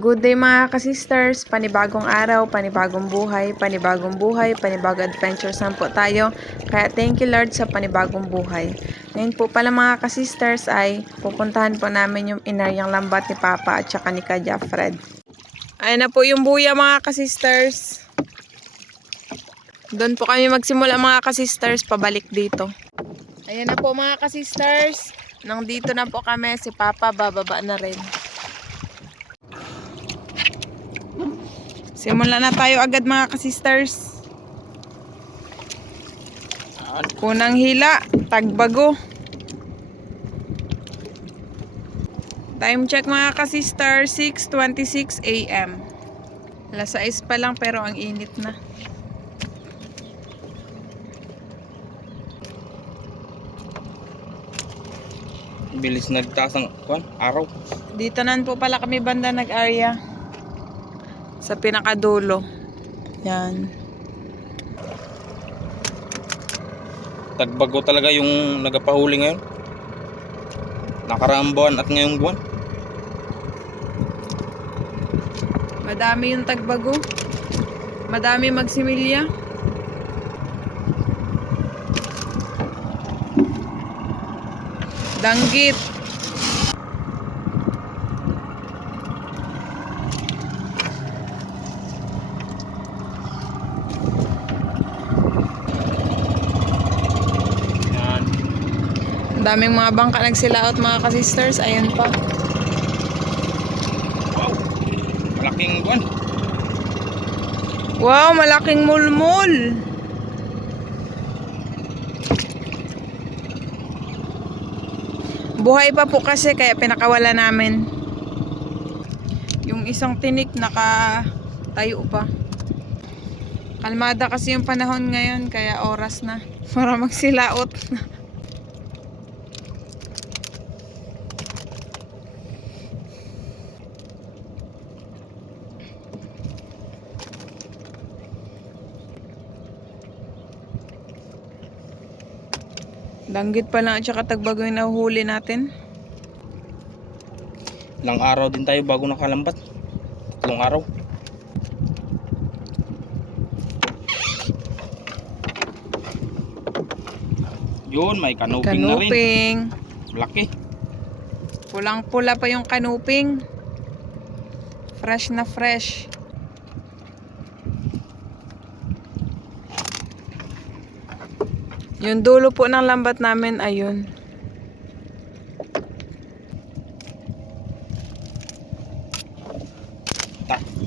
Good day mga kasisters, panibagong araw, panibagong buhay, panibagong adventure saan po tayo. Kaya thank you Lord sa panibagong buhay. Ngayon po pala mga kasisters ay pupuntahan po namin yung inaryang lambat ni Papa at saka ni Kuya Fred. Ayan na po yung buya mga kasisters. Doon po kami magsimula mga kasisters, pabalik dito. Ayan na po mga kasisters, nang dito na po kami, si Papa bababa na rin. Simula na tayo agad mga kasisters. Unang hila, Tagbago. Time check mga kasisters, 6:26 AM. Alas 6 pa lang pero ang init na. Bilis nagtaas ng araw. Dito nan po pala kami banda nag-area. Sa pinakadulo. Yan. Tagbago talaga yung nagapahuli ngayon. Nakaraang buwan at ngayong buwan. Madami yung Tagbago. Madami magsimilya. Danggit. Daming mga bangka nagsilaot mga kasisters. Ayan pa. Wow. Malaking buwan. Wow, malaking mulmul. Buhay pa po kasi kaya pinakawala namin. Yung isang tinik nakatayo pa. Kalmada kasi yung panahon ngayon kaya oras na para magsilaot. Danggit pa lang at saka Tagbago yung nahuhuli natin. Ilang araw din tayo bago nakalambat. 3 araw. Yun, may kanuping na rin. Kanuping. Laki. Pulang-pula pa yung kanuping. Fresh na fresh. Yung dulo po ng lambat namin, ayun.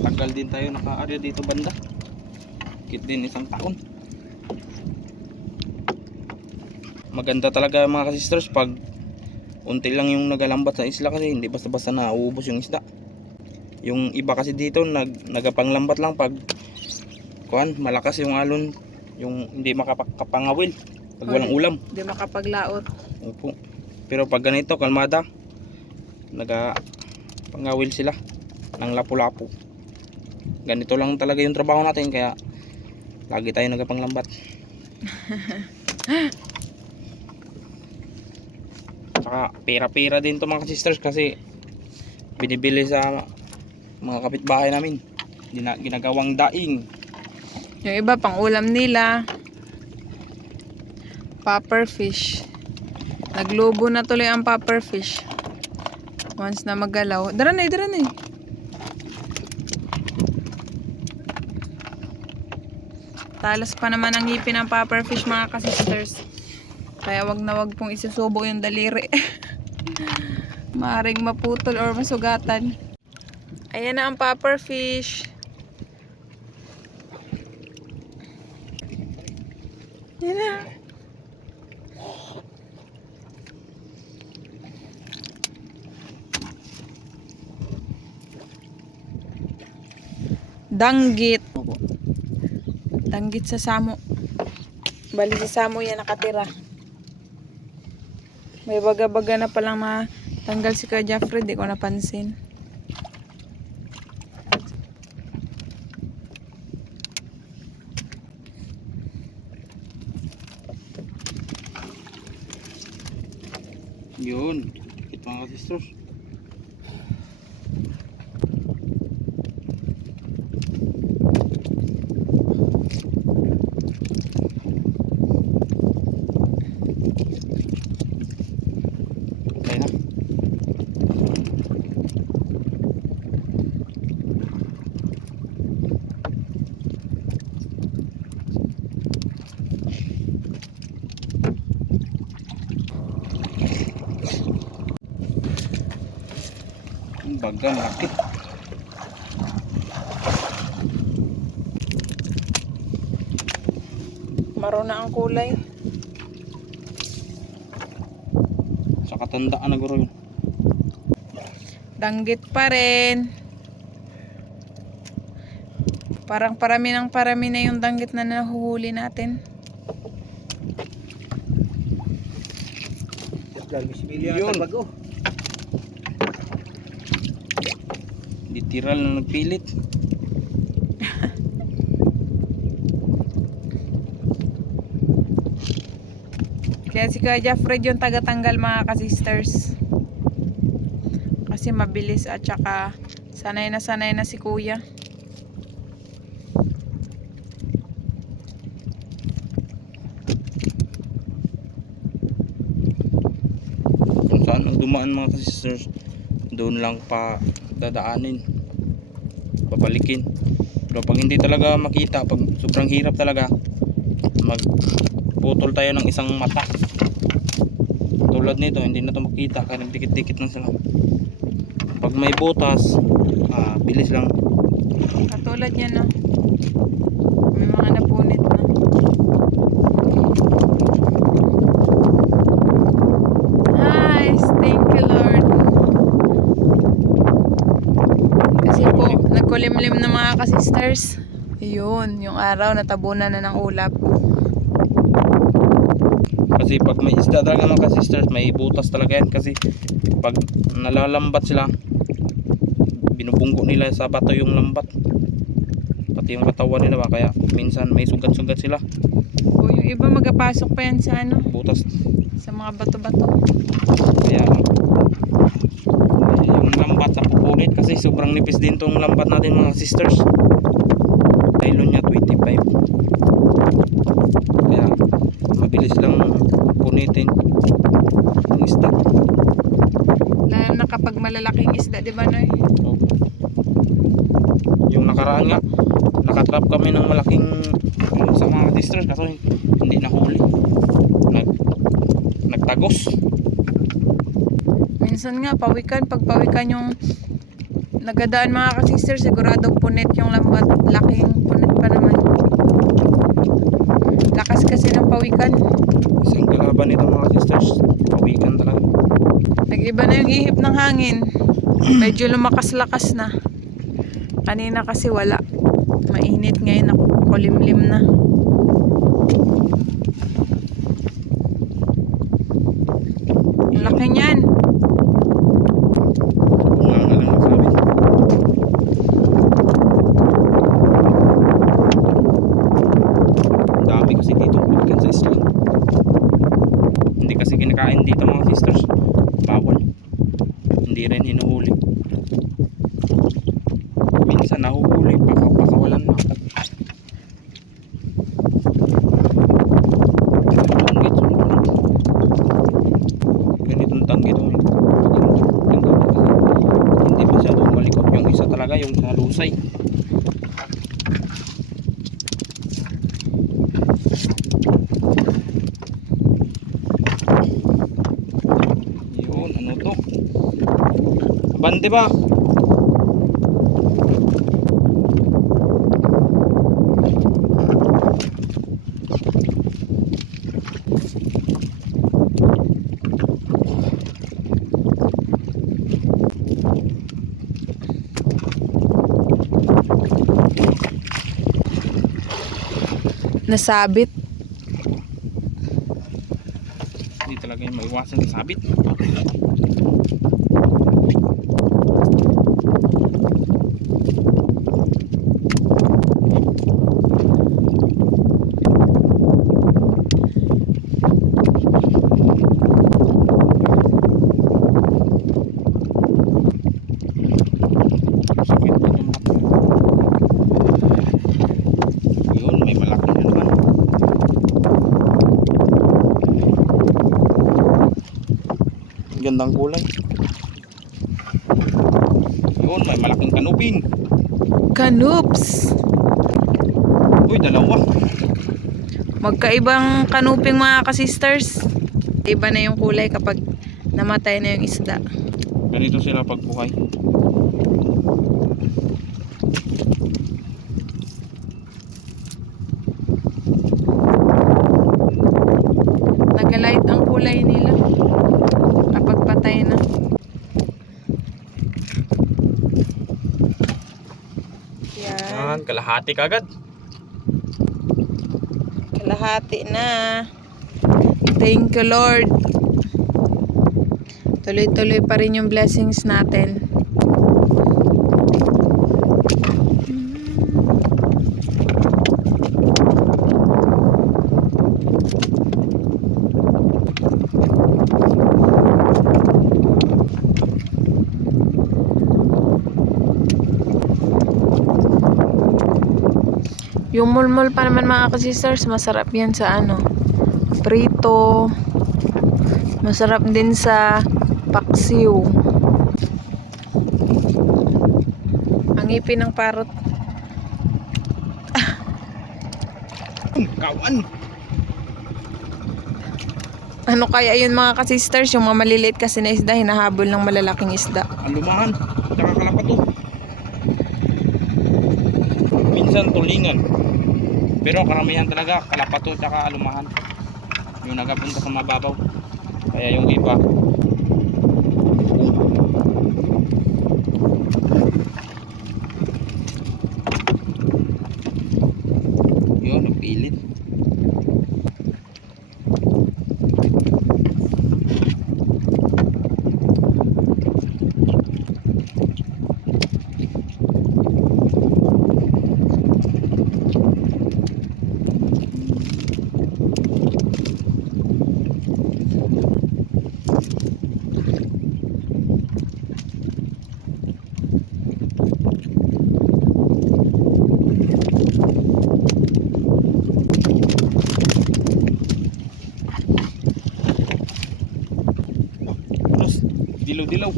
Tagal din tayo naka-area dito banda. Kit din 1 taon. Maganda talaga mga kasisters pag unti lang yung nagalambat sa isla kasi hindi basta-basta nauubos yung isda. Yung iba kasi dito nagapanglambat lang pag malakas yung alon, yung hindi makapangawil pag walang ulam. Hindi makapaglaot. Opo. Pero pag ganito kalmada, nagapangawil sila ng lapu-lapu. Ganito lang talaga yung trabaho natin kaya lagi tayo nagapanglambat. Saka pera-pera din to mga sisters kasi binibili sa mga kapitbahay namin. Ginagawang daing. Yung iba pang ulam nila. Popper fish. Naglubo na tuloy ang popper fish. Once na magalaw. Dara na. Talas pa naman ang ngipin ng popper fish mga kasisters. Kaya wag na wag pong isusubo yung daliri. Maaring maputol or masugatan. Ayan na ang popper fish. Ayan na. Danggit. Danggit sa samo. Bali sa samo yan nakatira. May baga-baga na palang matanggal si Kuya Fred. Di ko napansin. Yun. Kita mga sisters. Dagan, laki. Maro na ang kulay. Sa katandaan na guro yun. Danggit pa rin. Parang parami na yung danggit na nahuhuli natin. Yun. Literal na nagpilit. Kaya si Kuya Jeffred yung taga-tanggal mga ka-sisters. Kasi mabilis at saka sanay na si Kuya. Kung saan ang dumaan mga ka-sisters, doon lang pa dadaanin, babalikin. Pero pag hindi talaga makita, pag sobrang hirap talaga, magputol tayo ng isang mata. Tulad nito, hindi na ito makita kaya nagdikit-dikit lang sila. Pag may butas, bilis lang. Katulad yan, no? May mga napunit na. Nice! Thank you, Lord. Kasi po, nagkulimlim na mga ka-sisters. Yun, yung araw natabunan na ng ulap. Kasi pag may isda talaga mga ka-sisters, may butas talaga yan. Kasi pag nalalambat sila, binubunggo nila sa bato yung lambat, pati yung katawan nila ba, kaya minsan may sugat-sugat sila. O yung iba magapasok pa yan sa ano, Butas. sa mga bato-bato. Kaya yung lambat napupunit kasi sobrang nipis din tong lambat natin mga sisters. Nylon niya 25. Kaya mabilis lang punitin yung isda. Lalo na kapag malalaking isda, di ba, Noy? Yung nakaraan nga, nakatrap kami ng malaking sa mga sisters kasi hindi nahuli. Nagtagos. Minsan nga, pawikan. Pag pawikan yung nagadaan mga ka-sister, sigurado punit yung lambat. Laking punit pa naman. Lakas kasi ng pawikan. Isang kalaban nito mga sisters, pawikan talaga. Nag-iba na yung ihip ng hangin. Medyo lumakas-lakas na. Kanina kasi wala. Mainit ngayon, kulimlim na. Ang laki niyan. Nga lang nasabi. Dami kasi dito pawikan sa isla. Hindi kasi kinakain dito mga sisters. Bawal. Hindi rin hinuhuli. Minsan nahuhuli, pakawalan na. Ganitong tanggit oh. Hindi masyadong malikot yung isa talaga, yung sa lusay. Yun, ano to? Bande ba? Nasabit. Hindi talaga yung maiwasan sa sabit. Sakit na yung mata. Yun, may malaki na naman. Gandang kulay. Yun, may malaking kanupin. Kanoops. Uy, dalawa. Magkaibang kanuping mga ka-sisters. Iba na yung kulay kapag namatay na yung isda. Ganito sila pagbuhay. Yan, kalahati kagad. Kalahati na. Thank you, Lord. Tuloy-tuloy pa rin yung blessings natin. Yung mulmul pa naman mga kasisters, masarap yan sa ano, prito. Masarap din sa paksiw. Ang ngipin ng parot. Kawan. Ano kaya yun mga kasisters? Yung mga maliliit kasi na isda, hinahabol ng malalaking isda. Alumahan. Tsaka kalapato. Minsan tulingan. Pero karamihan talaga kalapato tsaka alumahan. Yung nagapunta sa mababaw. Kaya yung iba yun, nagpilit. Terus dilaw-dilaw.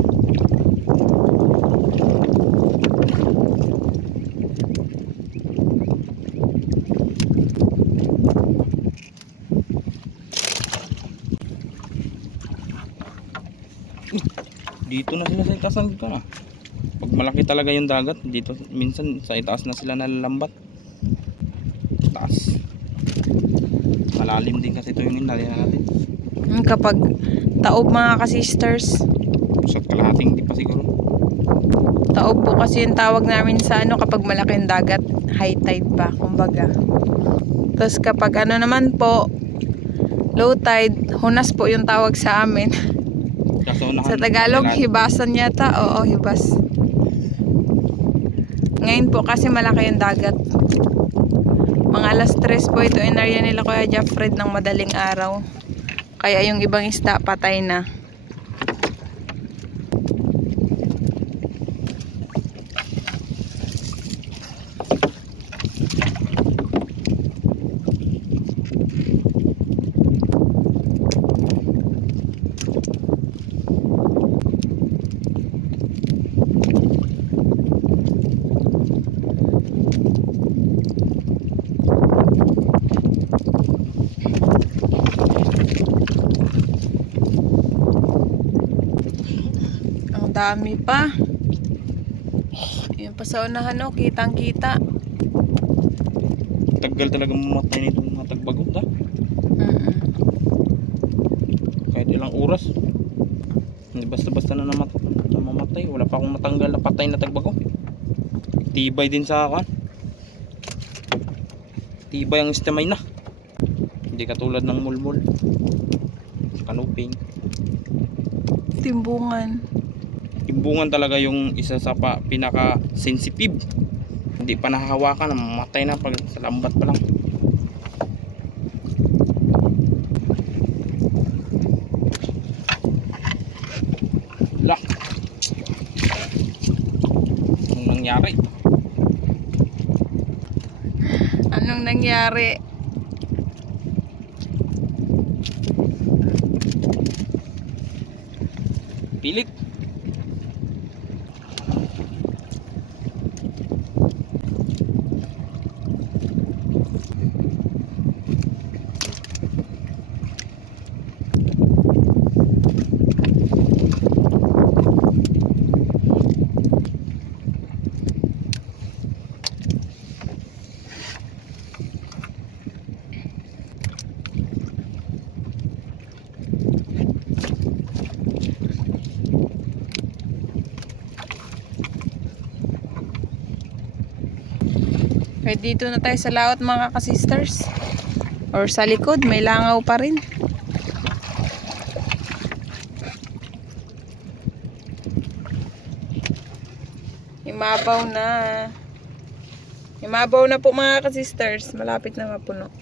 Dito na sila sa itaas dito na. Pag malaki talaga yung dagat, dito minsan sa itaas na sila nalalambat. Taas. Malalim din kasi ito yung inalina natin. Kapag taob mga kasisters, Sa kalahating di pa siguro. taob po kasi yung tawag namin sa ano kapag malaking dagat, high tide pa, kumbaga. Tapos kapag ano naman po, low tide, hunas po yung tawag sa amin. Sa unahan, Sa Tagalog, malalim. hibasan yata. Oo, hibas. Ngayon po kasi malaki yung dagat. Mga alas 3 po ito inarya nila Kuya Jaffred ng madaling araw. Kaya yung ibang isda patay na. Ang dami pa. Yun pa sa unahan, oh, kitang kita. Tagal talaga mamatay nitong mga tagbagot ha. Kahit ilang oras. Hindi basta-basta na namamatay. Wala pa akong matanggal na patay na tagbago. Tibay din sa akin. Tibay ang istamay na. Hindi katulad ng mulmul. Kanuping. Timbungan. Timbungan talaga yung isa sa pinaka sensitive. Hindi pa nahahawakan, mamatay na pag sa lambat pa lang. Lah. Anong nangyari? Anong nangyari? Pilit. Kaya dito na tayo sa laot mga ka-sisters. Or sa likod, may langaw pa rin. Imabaw na. Imabaw na po mga ka-sisters. Malapit na mapuno.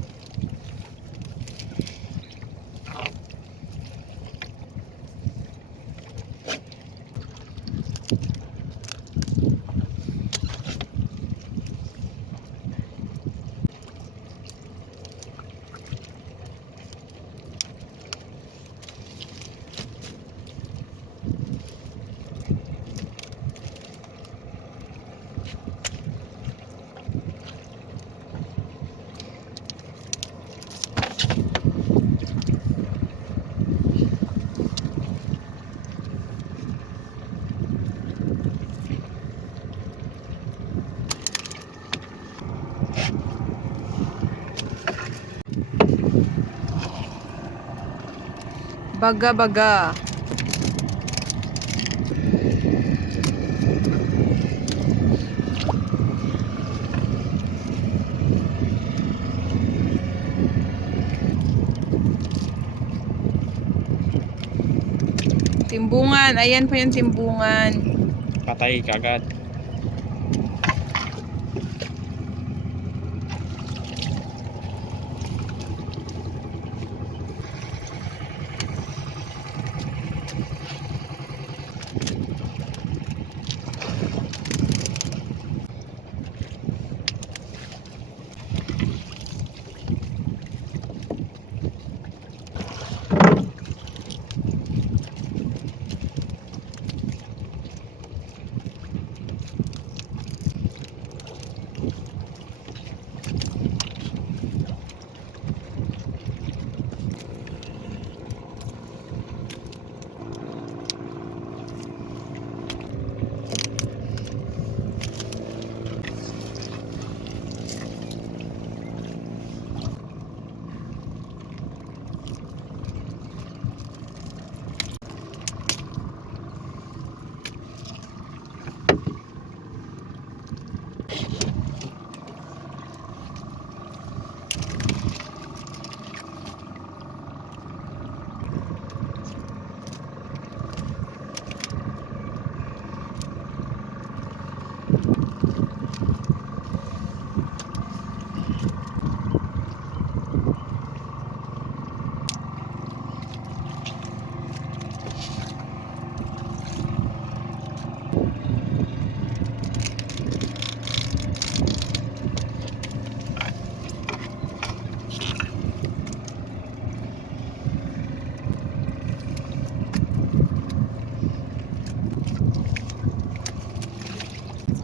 Baga-baga. Timbungan. Ayan po yung timbungan. Patay kagad.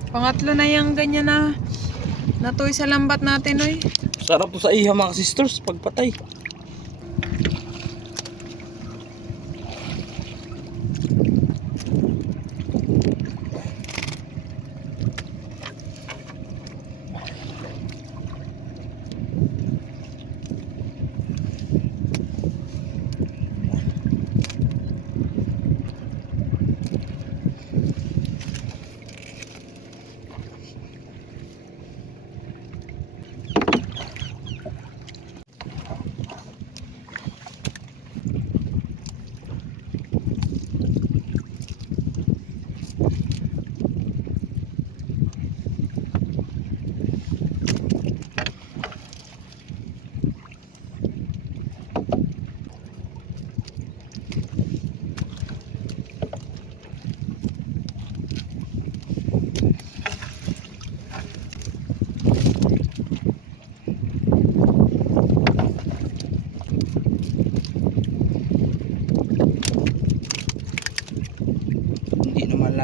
Pangatlo na yung ganyan na natoy sa lambat natin, oy. Sarap to sa iha mga sisters pagpatay.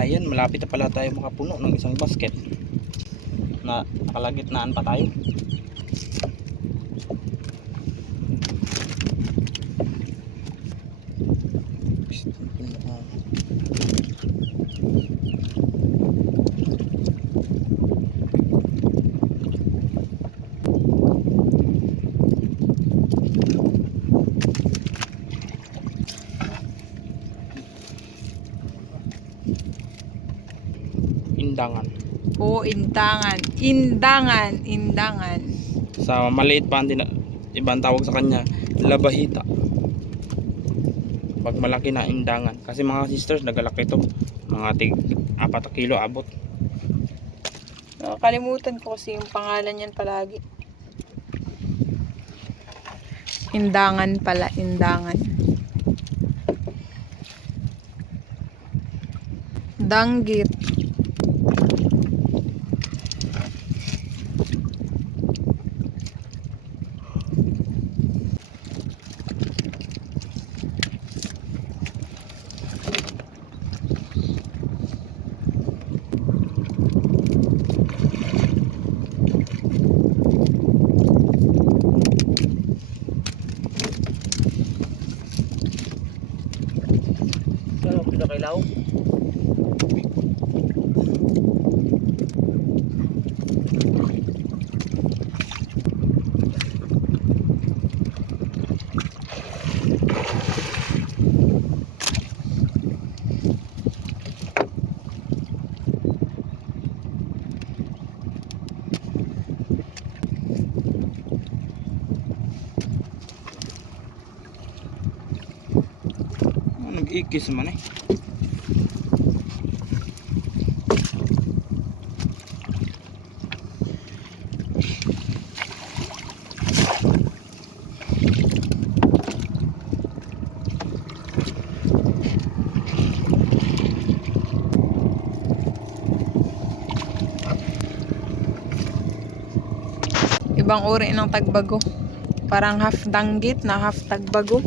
Yan, malapit na pala tayo makapuno ng isang basket na nakalagitnaan pa tayo. Indangan. Oo, indangan. Indangan. Indangan. Sa maliit pa, ibang tawag sa kanya, labahita. Pag malaki na, indangan. Kasi mga sisters, nagalaki to. Mga tig 4 kilo abot. Nakakalimutan ko kasi yung pangalan yan palagi. Indangan pala, indangan. Danggit. Pinakailaw. Nag-ikis man eh. Ibang uri ng tagbago. Parang half danggit na half tagbago.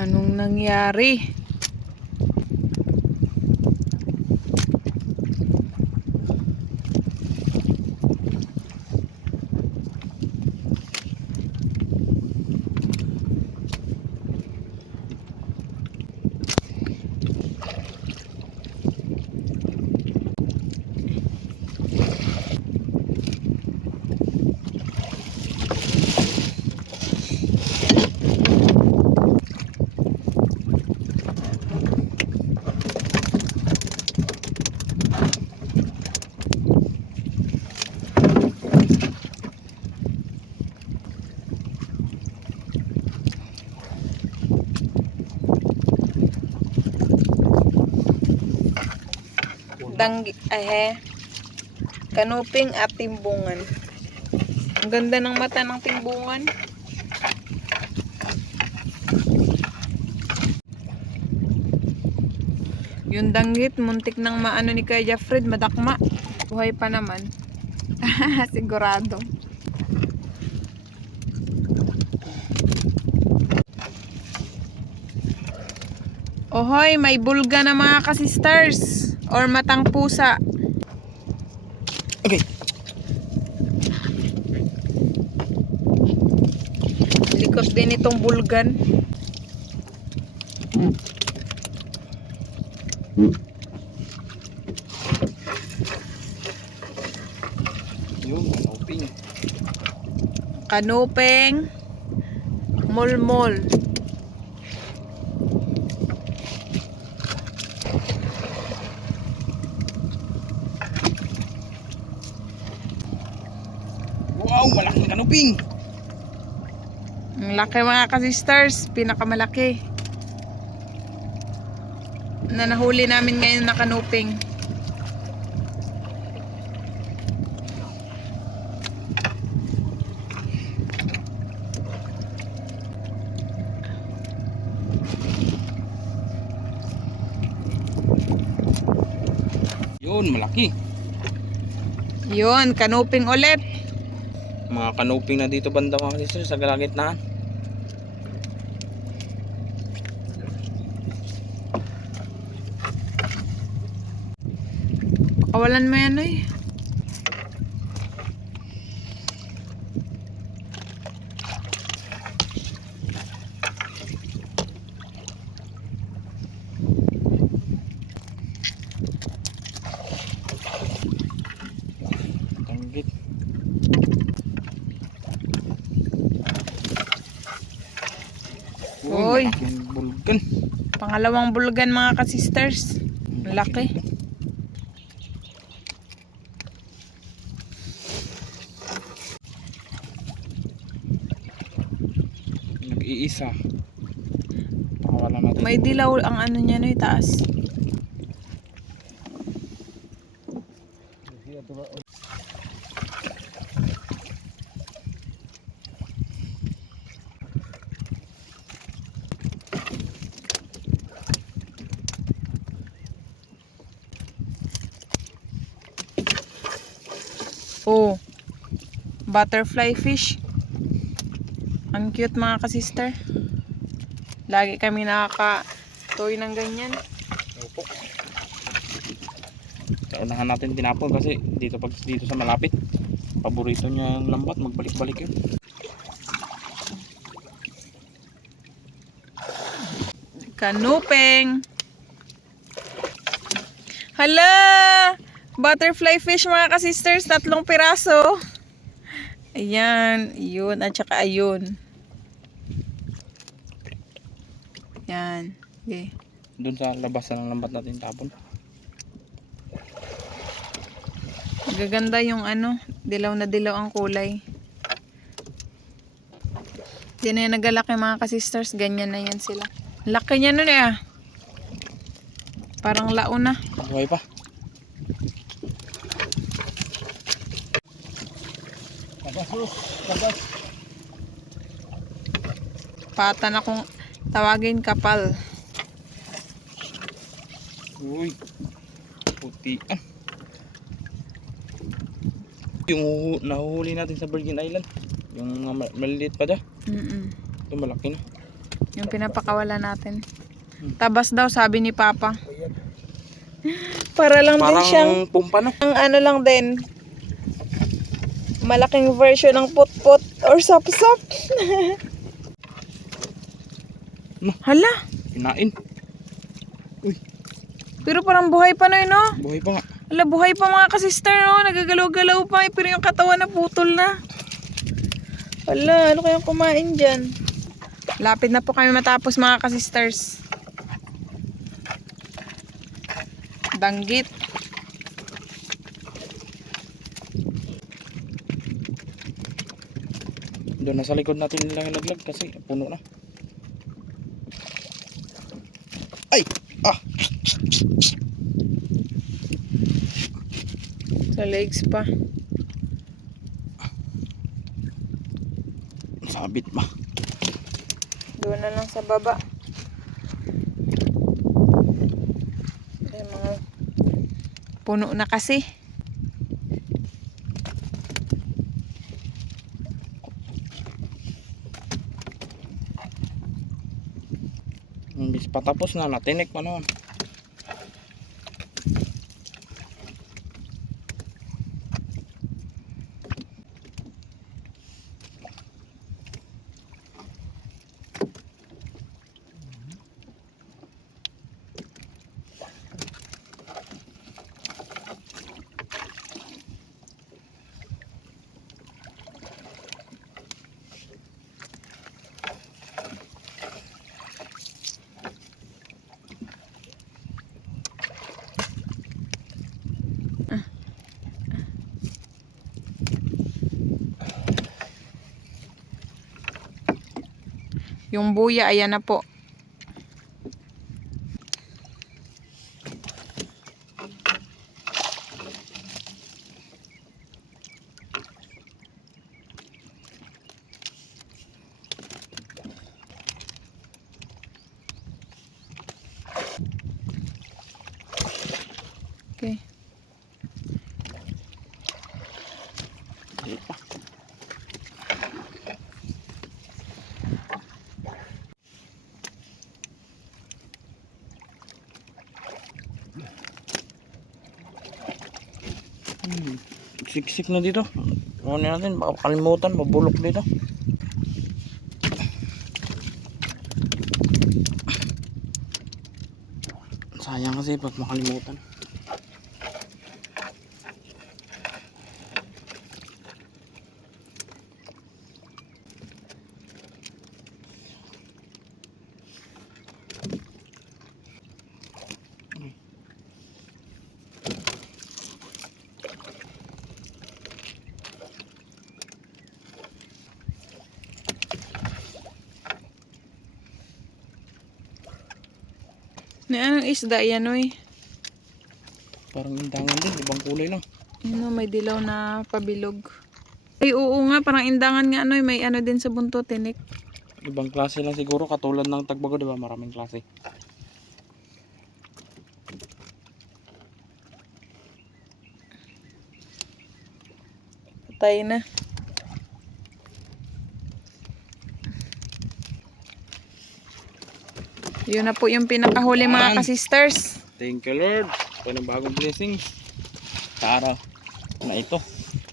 Anong nangyari? Kanuping at timbungan. Ang ganda ng mata ng timbungan. Yung danggit, muntik nang maano ni Kuya Jeffred, madakma. Buhay pa naman. Sigurado. Ohoy, may bulga na mga kasisters. Or matang pusa. Okay. Likot din itong bulgan. Yun, kanuping. Kanuping. Mulmol. Wow, malaking kanuping. Ang laki mga kasisters, pinakamalaki na nahuli namin ngayon na kanuping. Yun, malaki. Yun, kanuping ulit. Mga kanuping na dito banda mga sisters sa kalagitnaan. Kawalan mo yan eh. Uy, Yung bulgan. pangalawang bulgan mga ka-sisters. Ang laki. Nag-iisa. Pakawalan natin. May dilaw ang ano niya no, taas. Oh, butterfly fish. Ang cute mga ka-sister. Lagi kami nakaka-toy ng ganyan. Opo. Unahan natin tinapon kasi dito sa malapit. Paborito niya yung lambat, magbalik-balik yun. Kanupeng. Hala! Butterfly fish mga ka-sisters, 3 piraso. Ayan, yun, at saka ayun. Yan. Okay. Doon sa labas ng lambat natin tapon. Gaganda yung ano, dilaw na dilaw ang kulay. Di na yan nagalaki mga ka-sisters, ganyan na yan sila. Laki niya nun eh. Parang laon na. Buhay pa. Patan akong tawagin kapal. Uy. Puti. Yung nahuhuli natin sa Virgin Island. Yung mga maliliit pa dyan. Ito malaki na. Yung pinapakawala natin. Tabas daw sabi ni Papa. Para lang din siyang Parang pumpa no? ang ano lang din. Malaking version ng put-put or sap-sap. Hala, Kinain. pero parang buhay pa na yun, no? Buhay pa nga. Hala, buhay pa mga ka-sister, no? Nagagalaw-galaw pa, pero yung katawan na putol na. Hala, ano kayang kumain dyan? Lapit na po kami matapos mga ka-sisters. Danggit. Doon na sa likod natin nilang ilaglag kasi puno na. Ay! Ah! Sa legs pa. Sabit ba? Doon na lang sa baba. Ay, mga puno na kasi. Imbis patapos na, natinik pa naman. Yung buya, ayan na po. Okay. Siksik na dito. Ano natin, baka kalimutan, mabulok dito. Sayang kasi pag makalimutan. Na anong isda yan, oy? Parang indangan din, ibang kulay lang. Ano, may dilaw na pabilog. Ay, oo nga, parang indangan nga, ano, may ano din sa buntot, tinik. Ibang klase lang siguro, katulad ng tagbago, di ba? Maraming klase. Patay na. Yun na po yung pinakahuli mga ka-sisters. Thank you Lord. Panibagong blessings. Sa araw na ito.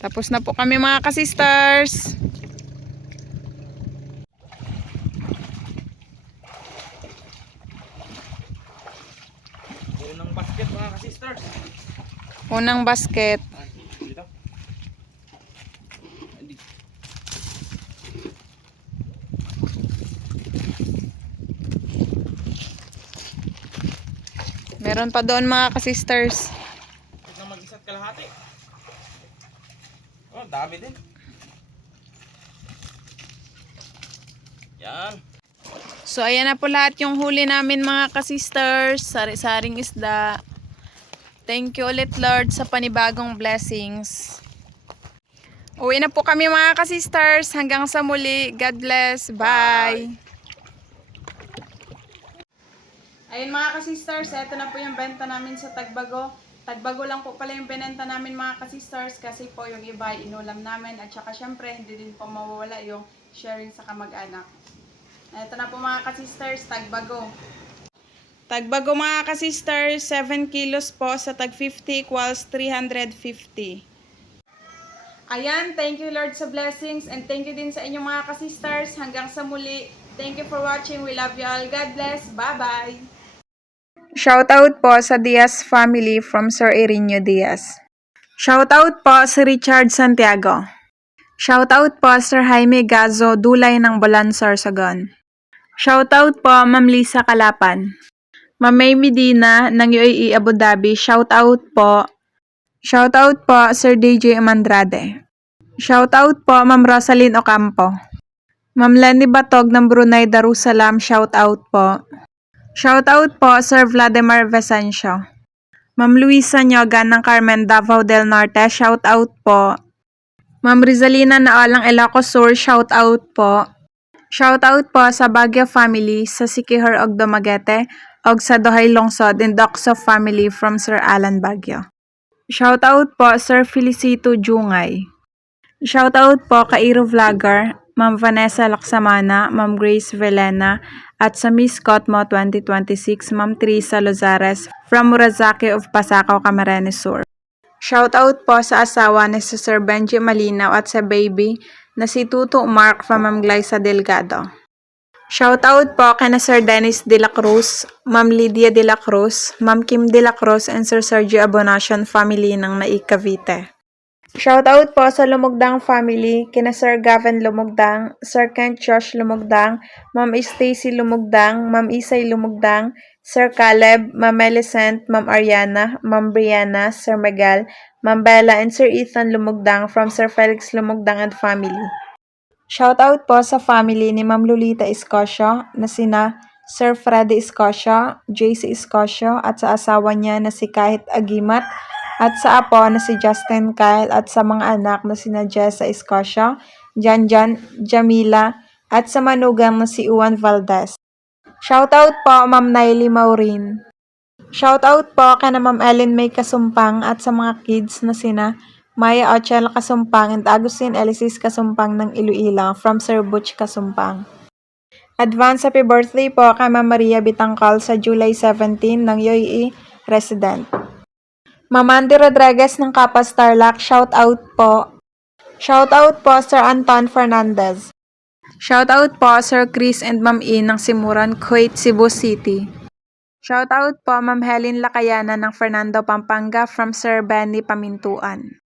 Tapos na po kami mga ka-sisters. Unang basket mga ka-sisters. Unang basket. Dito. Meron pa doon mga ka-sisters. Ito na mag-isa't kalahati. Oh, dami din. Yan. So ayan na po lahat yung huli namin mga ka-sisters. Sari-saring isda. Thank you ulit Lord sa panibagong blessings. Uwi na po kami mga ka-sisters. Hanggang sa muli. God bless. Bye. Ayun mga ka-sisters, ito na po yung benta namin sa Tagbago. Tagbago lang po pala yung binenta namin mga ka-sisters kasi po yung iba inulam namin at saka syempre hindi din po mawawala yung sharing sa kamag-anak. Ito na po mga ka-sisters, Tagbago. Tagbago mga ka-sisters, 7 kilos po sa tag 50 equals 350. Ayan, thank you Lord sa blessings and thank you din sa inyong mga ka-sisters. Hanggang sa muli. Thank you for watching. We love you all. God bless. Bye-bye. Shoutout po sa Diaz family from Sir Irinio Diaz. Shoutout po si Richard Santiago. Shoutout po Sir Jaime Gazo, Dulay ng Bolan, Sorsogon. Shoutout po Ma'am Lisa Kalapan. Ma'am May Medina ng UAE Abu Dhabi. Shoutout po. Shoutout po Sir DJ Mandrade. Shoutout po Ma'am Rosalyn Ocampo. Ma'am Lenny Batog ng Brunei Darussalam. Shoutout po. Shoutout po Sir Vladimir Vesancio. Ma'am Luisa Nyogan ng Carmen Davao del Norte. Shoutout po. Ma'am Rizalina Naalang Ilocos Sur. Shoutout po. Shoutout po sa Baguio family sa Siquijor og Dumaguete og sa Dohay Lungsod in Docso family from Sir Alan Baguio. Shoutout po Sir Felicito Jungay. Shoutout po kay Iro Vlogger, Ma'am Vanessa Laksamana, Ma'am Grace Velena, at sa Miss Cotmo 2026, Ma'am Teresa Lozares from Murazaki of Pasacao, Camarines Sur. Shoutout po sa asawa ni Sir Benji Malinaw at sa baby na si Tuto Mark from Ma'am Glyza Delgado. Shoutout po kay na Sir Dennis De La Cruz, Ma'am Lydia De La Cruz, Ma'am Kim De La Cruz, and Sir Sergio Abonacion family ng Naik Cavite. Shoutout po sa Lumugdang family, kina Sir Gavin Lumugdang, Sir Kent Josh Lumugdang, Ma'am Stacy Lumugdang, Ma'am Isay Lumugdang, Sir Caleb, Ma'am Melicent, Ma'am Ariana, Ma'am Brianna, Sir Miguel, Ma'am Bella, and Sir Ethan Lumugdang from Sir Felix Lumugdang and family. Shoutout po sa family ni Ma'am Lolita Escocio na sina Sir Freddy Escocio, JC Escocio, at sa asawa niya na si Kahit Agimat, at sa apo na si Justin Kyle, at sa mga anak na sina Jessa Escocio, Janjan, Jamila, at sa manugang na si Juan Valdez. Shoutout po Ma'am Naily Maurin. Shoutout po kay na Ma'am Ellen May Kasumpang at sa mga kids na sina Maya Ochel Kasumpang and Agustin Elisis Kasumpang ng Iloilo from Sir Butch Kasumpang. Advance happy birthday po kay Ma'am Maria Bitangkal sa July 17 ng UAE resident. Ma'am Andy Rodriguez ng Kapas Tarlac, shoutout po. Shoutout po Sir Anton Fernandez. Shoutout po Sir Chris and Ma'am E ng Simuran, Kuwait, Cebu City. Shoutout po Ma'am Helen Lakayana ng Fernando, Pampanga from Sir Benny Pamintuan.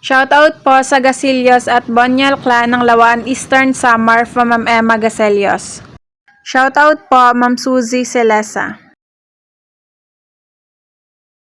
Shoutout po sa Gasillos at Bonyal Clan ng Lawaan Eastern Samar from Ma'am Emma Gaselios. Shoutout po Ma'am Suzy Celesa.